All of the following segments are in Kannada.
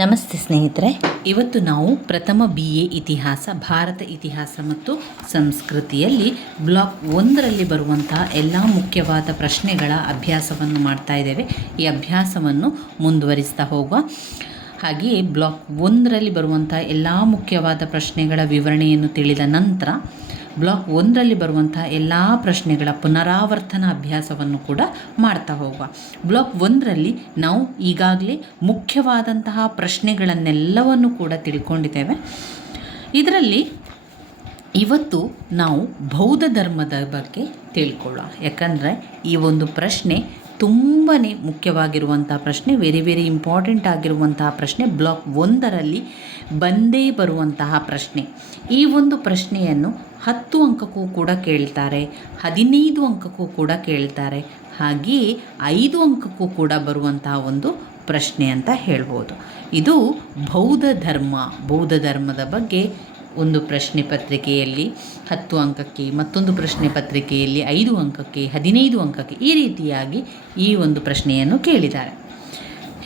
ನಮಸ್ತೆ ಸ್ನೇಹಿತರೆ, ಇವತ್ತು ನಾವು ಪ್ರಥಮ BA ಇತಿಹಾಸ, ಭಾರತ ಇತಿಹಾಸ ಮತ್ತು ಸಂಸ್ಕೃತಿಯಲ್ಲಿ ಬ್ಲಾಕ್ 1ರಲ್ಲಿ ಬರುವಂತಹ ಎಲ್ಲ ಮುಖ್ಯವಾದ ಪ್ರಶ್ನೆಗಳ ಅಭ್ಯಾಸವನ್ನು ಮಾಡ್ತಾ ಇದ್ದೇವೆ. ಈ ಅಭ್ಯಾಸವನ್ನು ಮುಂದುವರಿಸ್ತಾ ಹೋಗುವ. ಹಾಗೆಯೇ ಬ್ಲಾಕ್ 1ರಲ್ಲಿ ಬರುವಂಥ ಎಲ್ಲ ಮುಖ್ಯವಾದ ಪ್ರಶ್ನೆಗಳ ವಿವರಣೆಯನ್ನು ತಿಳಿದ ನಂತರ ಬ್ಲಾಕ್ 1ರಲ್ಲಿ ಬರುವಂಥ ಎಲ್ಲ ಪ್ರಶ್ನೆಗಳ ಪುನರಾವರ್ತನ ಅಭ್ಯಾಸವನ್ನು ಕೂಡ ಮಾಡ್ತಾ ಹೋಗುವ. ಬ್ಲಾಕ್ 1ರಲ್ಲಿ ನಾವು ಈಗಾಗಲೇ ಮುಖ್ಯವಾದಂತಹ ಪ್ರಶ್ನೆಗಳನ್ನೆಲ್ಲವನ್ನು ಕೂಡ ತಿಳ್ಕೊಂಡಿದ್ದೇವೆ. ಇದರಲ್ಲಿ ಇವತ್ತು ನಾವು ಬೌದ್ಧ ಧರ್ಮದ ಬಗ್ಗೆ ತಿಳ್ಕೊಳ್ಳೋಣ. ಯಾಕಂದರೆ ಈ ಒಂದು ಪ್ರಶ್ನೆ ತುಂಬಾ ಮುಖ್ಯವಾಗಿರುವಂಥ ಪ್ರಶ್ನೆ, ವೆರಿ ಇಂಪಾರ್ಟೆಂಟ್ ಆಗಿರುವಂತಹ ಪ್ರಶ್ನೆ, ಬ್ಲಾಕ್ 1ರಲ್ಲಿ ಬಂದೇ ಬರುವಂತಹ ಪ್ರಶ್ನೆ. ಈ ಒಂದು ಪ್ರಶ್ನೆಯನ್ನು 10 ಅಂಕಕ್ಕೂ ಕೂಡ ಕೇಳ್ತಾರೆ, 15 ಅಂಕಕ್ಕೂ ಕೂಡ ಕೇಳ್ತಾರೆ, ಹಾಗೆಯೇ 5 ಅಂಕಕ್ಕೂ ಕೂಡ ಬರುವಂತಹ ಒಂದು ಪ್ರಶ್ನೆ ಅಂತ ಹೇಳ್ಬೋದು. ಇದು ಬೌದ್ಧ ಧರ್ಮದ ಬಗ್ಗೆ ಒಂದು ಪ್ರಶ್ನೆ ಪತ್ರಿಕೆಯಲ್ಲಿ 10 ಅಂಕಕ್ಕೆ, ಮತ್ತೊಂದು ಪ್ರಶ್ನೆ ಪತ್ರಿಕೆಯಲ್ಲಿ 5 ಅಂಕಕ್ಕೆ, 15 ಅಂಕಕ್ಕೆ, ಈ ರೀತಿಯಾಗಿ ಈ ಒಂದು ಪ್ರಶ್ನೆಯನ್ನು ಕೇಳಿದ್ದಾರೆ.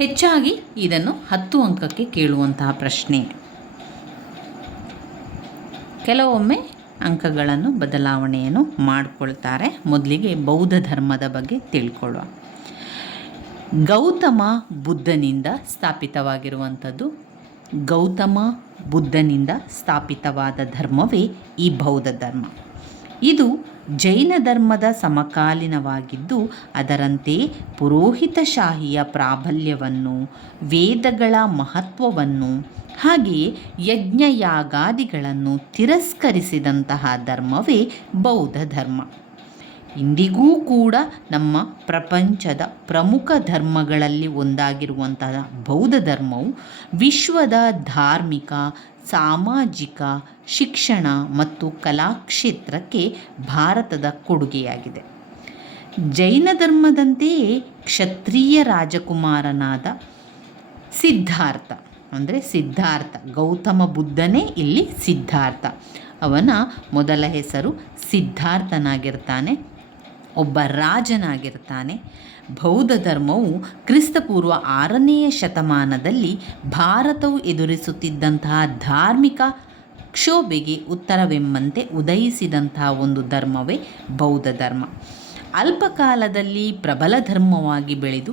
ಹೆಚ್ಚಾಗಿ ಇದನ್ನು 10 ಅಂಕಕ್ಕೆ ಕೇಳುವಂತಹ ಪ್ರಶ್ನೆ. ಕೆಲವೊಮ್ಮೆ ಅಂಕಗಳನ್ನು ಬದಲಾವಣೆಯನ್ನು ಮಾಡಿಕೊಳ್ತಾರೆ. ಮೊದಲಿಗೆ ಬೌದ್ಧ ಧರ್ಮದ ಬಗ್ಗೆ ತಿಳ್ಕೊಳ್ಳುವ. ಗೌತಮ ಬುದ್ಧನಿಂದ ಸ್ಥಾಪಿತವಾಗಿರುವಂಥದ್ದು, ಗೌತಮ ಬುದ್ಧನಿಂದ ಸ್ಥಾಪಿತವಾದ ಧರ್ಮವೇ ಈ ಬೌದ್ಧ ಧರ್ಮ. ಇದು ಜೈನ ಧರ್ಮದ ಸಮಕಾಲೀನವಾಗಿದ್ದು, ಅದರಂತೆ ಪುರೋಹಿತಶಾಹಿಯ ಪ್ರಾಬಲ್ಯವನ್ನು, ವೇದಗಳ ಮಹತ್ವವನ್ನು, ಹಾಗೆಯೇ ಯಜ್ಞಯಾಗಾದಿಗಳನ್ನು ತಿರಸ್ಕರಿಸಿದಂತಹ ಧರ್ಮವೇ ಬೌದ್ಧ ಧರ್ಮ. ಇಂದಿಗೂ ಕೂಡ ನಮ್ಮ ಪ್ರಪಂಚದ ಪ್ರಮುಖ ಧರ್ಮಗಳಲ್ಲಿ ಒಂದಾಗಿರುವಂತಹ ಬೌದ್ಧ ಧರ್ಮವು ವಿಶ್ವದ ಧಾರ್ಮಿಕ, ಸಾಮಾಜಿಕ, ಶಿಕ್ಷಣ ಮತ್ತು ಕಲಾಕ್ಷೇತ್ರಕ್ಕೆ ಭಾರತದ ಕೊಡುಗೆಯಾಗಿದೆ. ಜೈನ ಧರ್ಮದಂತೆಯೇ ಕ್ಷತ್ರಿಯ ರಾಜಕುಮಾರನಾದ ಸಿದ್ಧಾರ್ಥ, ಗೌತಮ ಬುದ್ಧನೇ ಇಲ್ಲಿ ಸಿದ್ಧಾರ್ಥ. ಅವನ ಮೊದಲ ಹೆಸರು ಸಿದ್ಧಾರ್ಥನಾಗಿರ್ತಾನೆ, ಒಬ್ಬ ರಾಜನಾಗಿರ್ತಾನೆ. ಬೌದ್ಧ ಧರ್ಮವು ಕ್ರಿಸ್ತಪೂರ್ವ 6ನೇ ಶತಮಾನದಲ್ಲಿ ಭಾರತವು ಎದುರಿಸುತ್ತಿದ್ದಂತಹ ಧಾರ್ಮಿಕ ಕ್ಷೋಭೆಗೆ ಉತ್ತರವೆಂಬಂತೆ ಉದಯಿಸಿದಂತಹ ಒಂದು ಧರ್ಮವೇ ಬೌದ್ಧ ಧರ್ಮ. ಅಲ್ಪಕಾಲದಲ್ಲಿ ಪ್ರಬಲ ಧರ್ಮವಾಗಿ ಬೆಳೆದು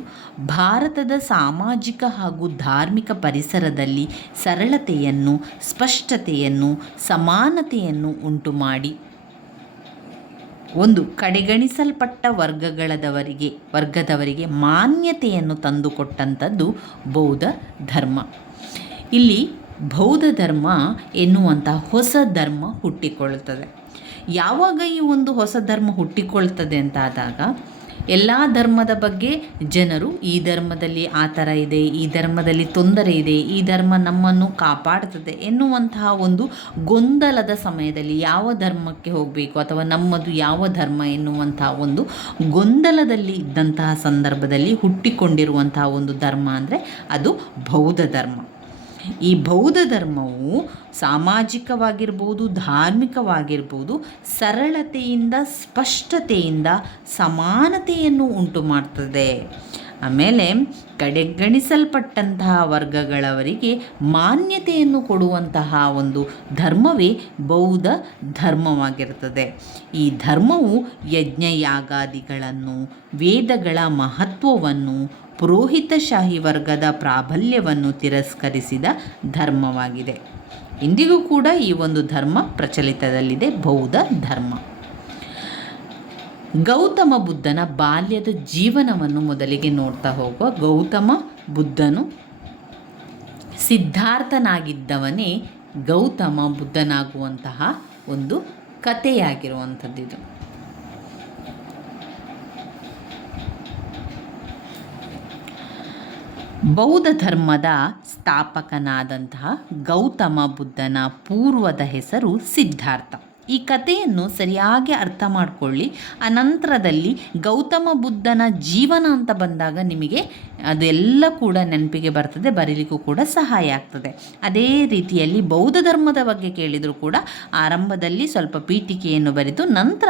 ಭಾರತದ ಸಾಮಾಜಿಕ ಹಾಗೂ ಧಾರ್ಮಿಕ ಪರಿಸರದಲ್ಲಿ ಸರಳತೆಯನ್ನು, ಸ್ಪಷ್ಟತೆಯನ್ನು, ಸಮಾನತೆಯನ್ನು ಉಂಟುಮಾಡಿ ಒಂದು ಕಡೆಗಣಿಸಲ್ಪಟ್ಟ ವರ್ಗದವರಿಗೆ ಮಾನ್ಯತೆಯನ್ನು ತಂದುಕೊಟ್ಟಂಥದ್ದು ಬೌದ್ಧ ಧರ್ಮ. ಇಲ್ಲಿ ಬೌದ್ಧ ಧರ್ಮ ಎನ್ನುವಂಥ ಹೊಸ ಧರ್ಮ ಹುಟ್ಟಿಕೊಳ್ಳುತ್ತದೆ. ಯಾವಾಗ ಈ ಒಂದು ಹೊಸ ಧರ್ಮ ಹುಟ್ಟಿಕೊಳ್ತದೆ ಅಂತಾದಾಗ ಎಲ್ಲ ಧರ್ಮದ ಬಗ್ಗೆ ಜನರು ಈ ಧರ್ಮದಲ್ಲಿ ಆ ಥರ ಇದೆ, ಈ ಧರ್ಮದಲ್ಲಿ ತೊಂದರೆ ಇದೆ, ಈ ಧರ್ಮ ನಮ್ಮನ್ನು ಕಾಪಾಡ್ತದೆ ಎನ್ನುವಂತಹ ಒಂದು ಗೊಂದಲದ ಸಮಯದಲ್ಲಿ ಯಾವ ಧರ್ಮಕ್ಕೆ ಹೋಗಬೇಕು ಅಥವಾ ನಮ್ಮದು ಯಾವ ಧರ್ಮ ಎನ್ನುವಂತಹ ಒಂದು ಗೊಂದಲದಲ್ಲಿ ಇದ್ದಂತಹ ಸಂದರ್ಭದಲ್ಲಿ ಹುಟ್ಟಿಕೊಂಡಿರುವಂತಹ ಒಂದು ಧರ್ಮ ಅಂದರೆ ಅದು ಬೌದ್ಧ ಧರ್ಮ. ಈ ಬೌದ್ಧ ಧರ್ಮವು ಸಾಮಾಜಿಕವಾಗಿರ್ಬೋದು, ಧಾರ್ಮಿಕವಾಗಿರ್ಬೋದು, ಸರಳತೆಯಿಂದ, ಸ್ಪಷ್ಟತೆಯಿಂದ ಸಮಾನತೆಯನ್ನು ಉಂಟು ಮಾಡ್ತದೆ. ಆಮೇಲೆ ಕಡೆಗಣಿಸಲ್ಪಟ್ಟಂತಹ ವರ್ಗಗಳವರಿಗೆ ಮಾನ್ಯತೆಯನ್ನು ಕೊಡುವಂತಹ ಒಂದು ಧರ್ಮವೇ ಬೌದ್ಧ ಧರ್ಮವಾಗಿರ್ತದೆ. ಈ ಧರ್ಮವು ಯಜ್ಞಯಾಗಾದಿಗಳನ್ನು, ವೇದಗಳ ಮಹತ್ವವನ್ನು, ಪುರೋಹಿತಶಾಹಿ ವರ್ಗದ ಪ್ರಾಬಲ್ಯವನ್ನು ತಿರಸ್ಕರಿಸಿದ ಧರ್ಮವಾಗಿದೆ. ಇಂದಿಗೂ ಕೂಡ ಈ ಒಂದು ಧರ್ಮ ಪ್ರಚಲಿತದಲ್ಲಿದೆ, ಬೌದ್ಧ ಧರ್ಮ. ಗೌತಮ ಬುದ್ಧನ ಬಾಲ್ಯದ ಜೀವನವನ್ನು ಮೊದಲಿಗೆ ನೋಡ್ತಾ ಹೋಗುವ. ಗೌತಮ ಬುದ್ಧನು ಸಿದ್ಧಾರ್ಥನಾಗಿದ್ದವನೇ ಗೌತಮ ಬುದ್ಧನಾಗುವಂತಹ ಒಂದು ಕಥೆಯಾಗಿರುವಂಥದ್ದಿದು. ಬೌದ್ಧ ಧರ್ಮದ ಸ್ಥಾಪಕನಾದಂತಹ ಗೌತಮ ಬುದ್ಧನ ಪೂರ್ವದ ಹೆಸರು ಸಿದ್ಧಾರ್ಥ. ಈ ಕಥೆಯನ್ನು ಸರಿಯಾಗಿ ಅರ್ಥ ಮಾಡಿಕೊಳ್ಳಿ. ಅನಂತರದಲ್ಲಿ ಗೌತಮ ಬುದ್ಧನ ಜೀವನ ಅಂತ ಬಂದಾಗ ನಿಮಗೆ ಅದೆಲ್ಲ ಕೂಡ ನೆನಪಿಗೆ ಬರ್ತದೆ, ಬರೀಲಿಕ್ಕೂ ಕೂಡ ಸಹಾಯ ಆಗ್ತದೆ. ಅದೇ ರೀತಿಯಲ್ಲಿ ಬೌದ್ಧ ಧರ್ಮದ ಬಗ್ಗೆ ಕೇಳಿದರೂ ಕೂಡ ಆರಂಭದಲ್ಲಿ ಸ್ವಲ್ಪ ಪೀಠಿಕೆಯನ್ನು ಬರೆದು ನಂತರ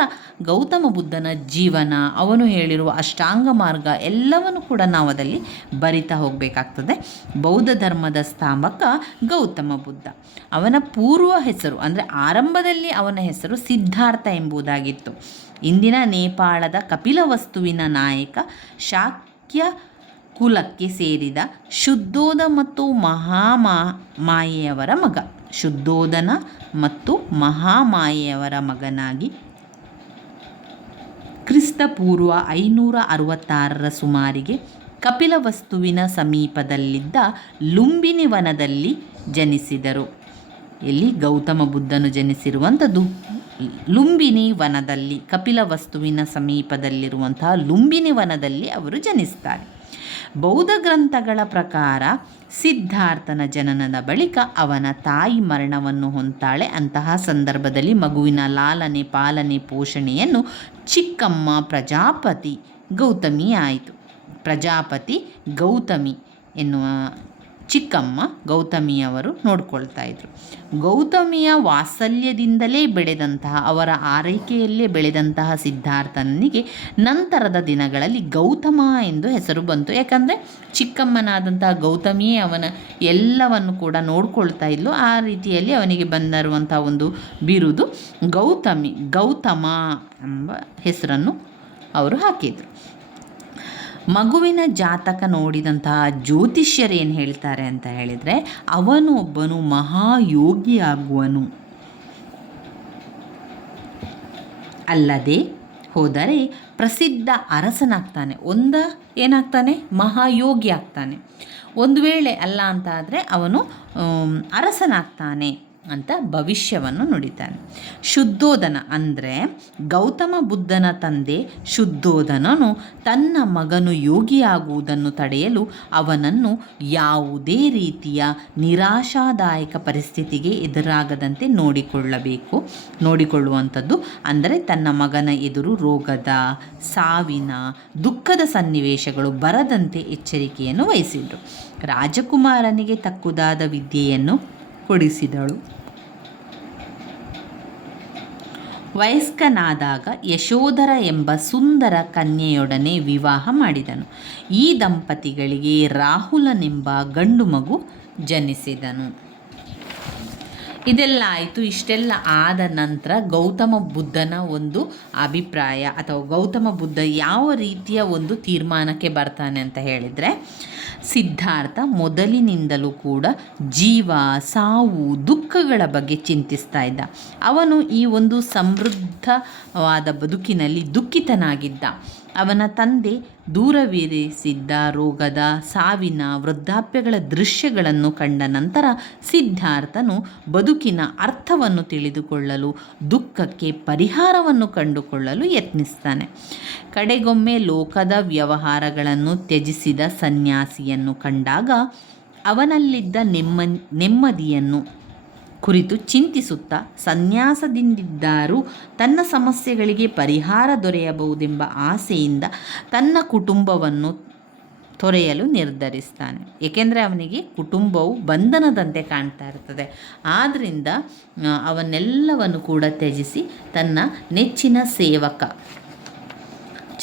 ಗೌತಮ ಬುದ್ಧನ ಜೀವನ, ಅವನು ಹೇಳಿರುವ ಅಷ್ಟಾಂಗ ಮಾರ್ಗ ಎಲ್ಲವನ್ನು ಕೂಡ ನಾವು ಅದರಲ್ಲಿ ಬರಿತಾ ಹೋಗಬೇಕಾಗ್ತದೆ. ಬೌದ್ಧ ಧರ್ಮದ ಸ್ಥಾಪಕ ಗೌತಮ ಬುದ್ಧ. ಅವನ ಪೂರ್ವ ಹೆಸರು ಅಂದರೆ ಆರಂಭದಲ್ಲಿ ಅವನ ಹೆಸರು ಸಿದ್ಧಾರ್ಥ ಎಂಬುದಾಗಿತ್ತು. ಇಂದಿನ ನೇಪಾಳದ ಕಪಿಲವಸ್ತುವಿನ ನಾಯಕ ಶಾಕ್ಯ ಕುಲಕ್ಕೆ ಸೇರಿದ ಶುದ್ಧೋಧ ಮತ್ತು ಮಹಾಮಾಯೆಯವರ ಮಗ. ಶುದ್ಧೋಧನ ಮತ್ತು ಮಹಾಮಾಯೆಯವರ ಮಗನಾಗಿ ಕ್ರಿಸ್ತಪೂರ್ವ 566ರ ಸುಮಾರಿಗೆ ಕಪಿಲವಸ್ತುವಿನ ಸಮೀಪದಲ್ಲಿದ್ದ ಲುಂಬಿನಿ ವನದಲ್ಲಿ ಜನಿಸಿದರು. ಇಲ್ಲಿ ಗೌತಮ ಬುದ್ಧನು ಜನಿಸಿರುವಂಥದ್ದು ಲುಂಬಿನಿ ವನದಲ್ಲಿ, ಕಪಿಲವಸ್ತುವಿನ ಸಮೀಪದಲ್ಲಿರುವಂತಹ ಲುಂಬಿನಿ ವನದಲ್ಲಿ ಅವರು ಜನಿಸ್ತಾರೆ. ಬೌದ್ಧ ಗ್ರಂಥಗಳ ಪ್ರಕಾರ ಸಿದ್ಧಾರ್ಥನ ಜನನದ ಬಳಿಕ ಅವನ ತಾಯಿ ಮರಣವನ್ನು ಹೊಂತಾಳೆ. ಅಂತಹ ಸಂದರ್ಭದಲ್ಲಿ ಮಗುವಿನ ಲಾಲನೆ, ಪಾಲನೆ, ಪೋಷಣೆಯನ್ನು ಚಿಕ್ಕಮ್ಮ ಪ್ರಜಾಪತಿ ಗೌತಮಿ ಆಯಿತು. ಪ್ರಜಾಪತಿ ಗೌತಮಿ ಎನ್ನುವ ಚಿಕ್ಕಮ್ಮ ಗೌತಮಿಯವರು ನೋಡ್ಕೊಳ್ತಾ ಇದ್ರು. ಗೌತಮಿಯ ವಾತ್ಸಲ್ಯದಿಂದಲೇ ಬೆಳೆದಂತಹ, ಅವರ ಆರೈಕೆಯಲ್ಲೇ ಬೆಳೆದಂತಹ ಸಿದ್ಧಾರ್ಥನಿಗೆ ನಂತರದ ದಿನಗಳಲ್ಲಿ ಗೌತಮ ಎಂದು ಹೆಸರು ಬಂತು. ಯಾಕಂದರೆ ಚಿಕ್ಕಮ್ಮನಾದಂತಹ ಗೌತಮಿಯೇ ಅವನ ಎಲ್ಲವನ್ನು ಕೂಡ ನೋಡ್ಕೊಳ್ತಾ ಇದ್ಲು. ಆ ರೀತಿಯಲ್ಲಿ ಅವನಿಗೆ ಬಂದಿರುವಂಥ ಒಂದು ಬಿರುದು ಗೌತಮ ಎಂಬ ಹೆಸರನ್ನು ಅವರು ಹಾಕಿದರು. ಮಗುವಿನ ಜಾತಕ ನೋಡಿದಂತಹ ಜ್ಯೋತಿಷ್ಯರು ಏನು ಹೇಳ್ತಾರೆ ಅಂತ ಹೇಳಿದರೆ, ಅವನು ಒಬ್ಬನು ಮಹಾಯೋಗಿಯಾಗುವನು, ಅಲ್ಲದೆ ಹೋದರೆ ಪ್ರಸಿದ್ಧ ಅರಸನಾಗ್ತಾನೆ. ಏನಾಗ್ತಾನೆ? ಮಹಾಯೋಗಿ ಆಗ್ತಾನೆ. ಒಂದು ವೇಳೆ ಅಲ್ಲ ಅಂತ ಆದರೆ ಅವನು ಅರಸನಾಗ್ತಾನೆ ಅಂತ ಭವಿಷ್ಯವನ್ನು ನುಡಿತಾನೆ. ಶುದ್ಧೋಧನ ಅಂದರೆ ಗೌತಮ ಬುದ್ಧನ ತಂದೆ ಶುದ್ಧೋಧನನು ತನ್ನ ಮಗನು ಯೋಗಿಯಾಗುವುದನ್ನು ತಡೆಯಲು ಅವನನ್ನು ಯಾವುದೇ ರೀತಿಯ ನಿರಾಶಾದಾಯಕ ಪರಿಸ್ಥಿತಿಗೆ ಎದುರಾಗದಂತೆ ನೋಡಿಕೊಳ್ಳುವಂಥದ್ದು. ಅಂದರೆ ತನ್ನ ಮಗನ ಎದುರು ರೋಗದ, ಸಾವಿನ, ದುಃಖದ ಸನ್ನಿವೇಶಗಳು ಬರದಂತೆ ಎಚ್ಚರಿಕೆಯನ್ನು ವಹಿಸಿದರು. ರಾಜಕುಮಾರನಿಗೆ ತಕ್ಕುದಾದ ವಿದ್ಯೆಯನ್ನು ಕೊಡಿಸಿದಳು. ವಯಸ್ಕನಾದಾಗ ಯಶೋಧರ ಎಂಬ ಸುಂದರ ಕನ್ಯೆಯೊಡನೆ ವಿವಾಹ ಮಾಡಿದನು. ಈ ದಂಪತಿಗಳಿಗೆ ರಾಹುಲನೆಂಬ ಗಂಡು ಮಗು ಜನಿಸಿದನು. ಇದೆಲ್ಲ ಆಯಿತು. ಇಷ್ಟೆಲ್ಲ ಆದ ನಂತರ ಗೌತಮ ಬುದ್ಧನ ಒಂದು ಅಭಿಪ್ರಾಯ ಅಥವಾ ಗೌತಮ ಬುದ್ಧ ಯಾವ ರೀತಿಯ ಒಂದು ತೀರ್ಮಾನಕ್ಕೆ ಬರ್ತಾನೆ ಅಂತ ಹೇಳಿದರೆ, ಸಿದ್ಧಾರ್ಥ ಮೊದಲಿನಿಂದಲೂ ಕೂಡ ಜೀವ, ಸಾವು, ದುಃಖಗಳ ಬಗ್ಗೆ ಚಿಂತಿಸ್ತಾ ಇದ್ದ. ಅವನು ಈ ಒಂದು ಸಮೃದ್ಧವಾದ ಬದುಕಿನಲ್ಲಿ ದುಃಖಿತನಾಗಿದ್ದ. ಅವನ ತಂದೆ ದೂರವಿರಿಸಿದ್ದ ರೋಗದ, ಸಾವಿನ, ವೃದ್ಧಾಪ್ಯಗಳ ದೃಶ್ಯಗಳನ್ನು ಕಂಡ ನಂತರ ಸಿದ್ಧಾರ್ಥನು ಬದುಕಿನ ಅರ್ಥವನ್ನು ತಿಳಿದುಕೊಳ್ಳಲು, ದುಃಖಕ್ಕೆ ಪರಿಹಾರವನ್ನು ಕಂಡುಕೊಳ್ಳಲು ಯತ್ನಿಸ್ತಾನೆ. ಕಡೆಗೊಮ್ಮೆ ಲೋಕದ ವ್ಯವಹಾರಗಳನ್ನು ತ್ಯಜಿಸಿದ ಸನ್ಯಾಸಿಯನ್ನು ಕಂಡಾಗ ಅವನಲ್ಲಿದ್ದ ನೆಮ್ಮದಿಯನ್ನು ಕುರಿತು ಚಿಂತಿಸುತ್ತಾ, ಸನ್ಯಾಸದಿಂದಿದ್ದಾರೂ ತನ್ನ ಸಮಸ್ಯೆಗಳಿಗೆ ಪರಿಹಾರ ದೊರೆಯಬಹುದೆಂಬ ಆಸೆಯಿಂದ ತನ್ನ ಕುಟುಂಬವನ್ನು ತೊರೆಯಲು ನಿರ್ಧರಿಸ್ತಾನೆ. ಏಕೆಂದರೆ ಅವನಿಗೆ ಕುಟುಂಬವು ಬಂಧನದಂತೆ ಕಾಣ್ತಾ ಇರ್ತದೆ. ಆದ್ದರಿಂದ ಅವನ್ನೆಲ್ಲವನ್ನು ಕೂಡ ತ್ಯಜಿಸಿ ತನ್ನ ನೆಚ್ಚಿನ ಸೇವಕ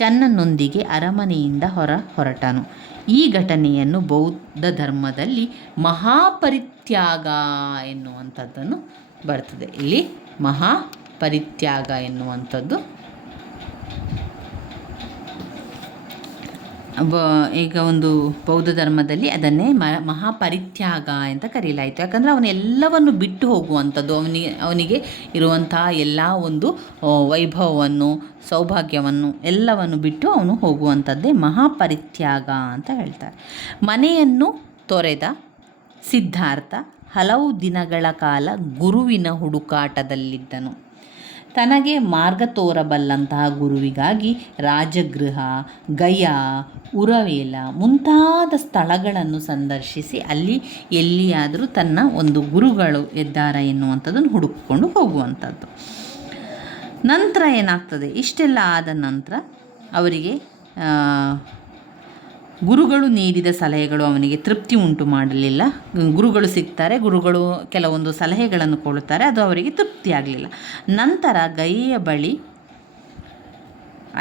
ಚನ್ನನೊಂದಿಗೆ ಅರಮನೆಯಿಂದ ಹೊರಟನು. ಈ ಘಟನೆಯನ್ನು ಬೌದ್ಧ ಧರ್ಮದಲ್ಲಿ ಮಹಾಪರಿತ್ಯಾಗ ಎನ್ನುವಂಥದ್ದನ್ನು ಬರ್ತದೆ. ಇಲ್ಲಿ ಮಹಾಪರಿತ್ಯಾಗ ಎನ್ನುವಂಥದ್ದು ಈಗ ಒಂದು ಬೌದ್ಧ ಧರ್ಮದಲ್ಲಿ ಅದನ್ನೇ ಮಹಾಪರಿತ್ಯಾಗ ಅಂತ ಕರೆಯಲಾಯಿತು. ಯಾಕಂದರೆ ಅವನೆಲ್ಲವನ್ನು ಬಿಟ್ಟು ಹೋಗುವಂಥದ್ದು, ಅವನಿಗೆ ಇರುವಂತಹ ಎಲ್ಲ ಒಂದು ವೈಭವವನ್ನು, ಸೌಭಾಗ್ಯವನ್ನು ಎಲ್ಲವನ್ನು ಬಿಟ್ಟು ಅವನು ಹೋಗುವಂಥದ್ದೇ ಮಹಾಪರಿತ್ಯಾಗ ಅಂತ ಹೇಳ್ತಾರೆ. ಮನೆಯನ್ನು ತೊರೆದ ಸಿದ್ಧಾರ್ಥ ಹಲವು ದಿನಗಳ ಕಾಲ ಗುರುವಿನ ಹುಡುಕಾಟದಲ್ಲಿದ್ದನು. ತನಗೆ ಮಾರ್ಗ ತೋರಬಲ್ಲಂತಹ ಗುರುವಿಗಾಗಿ ರಾಜಗೃಹ, ಗಯಾ, ಉರವೇಲ ಮುಂತಾದ ಸ್ಥಳಗಳನ್ನು ಸಂದರ್ಶಿಸಿ ಅಲ್ಲಿ ಎಲ್ಲಿಯಾದರೂ ತನ್ನ ಒಂದು ಗುರುಗಳು ಇದ್ದಾರೆ ಎನ್ನುವಂಥದ್ದನ್ನು ಹುಡುಕಿಕೊಂಡು ಹೋಗುವಂಥದ್ದು. ನಂತರ ಏನಾಗ್ತದೆ? ಇಷ್ಟೆಲ್ಲ ಆದ ನಂತರ ಅವರಿಗೆ ಗುರುಗಳು ನೀಡಿದ ಸಲಹೆಗಳು ಅವನಿಗೆ ತೃಪ್ತಿ ಉಂಟು ಮಾಡಲಿಲ್ಲ. ಗುರುಗಳು ಸಿಗ್ತಾರೆ, ಗುರುಗಳು ಕೆಲವೊಂದು ಸಲಹೆಗಳನ್ನು ಕೊಡುತ್ತಾರೆ, ಅದು ಅವರಿಗೆ ತೃಪ್ತಿ ಆಗಲಿಲ್ಲ. ನಂತರ ಗಯೆಯ ಬಳಿ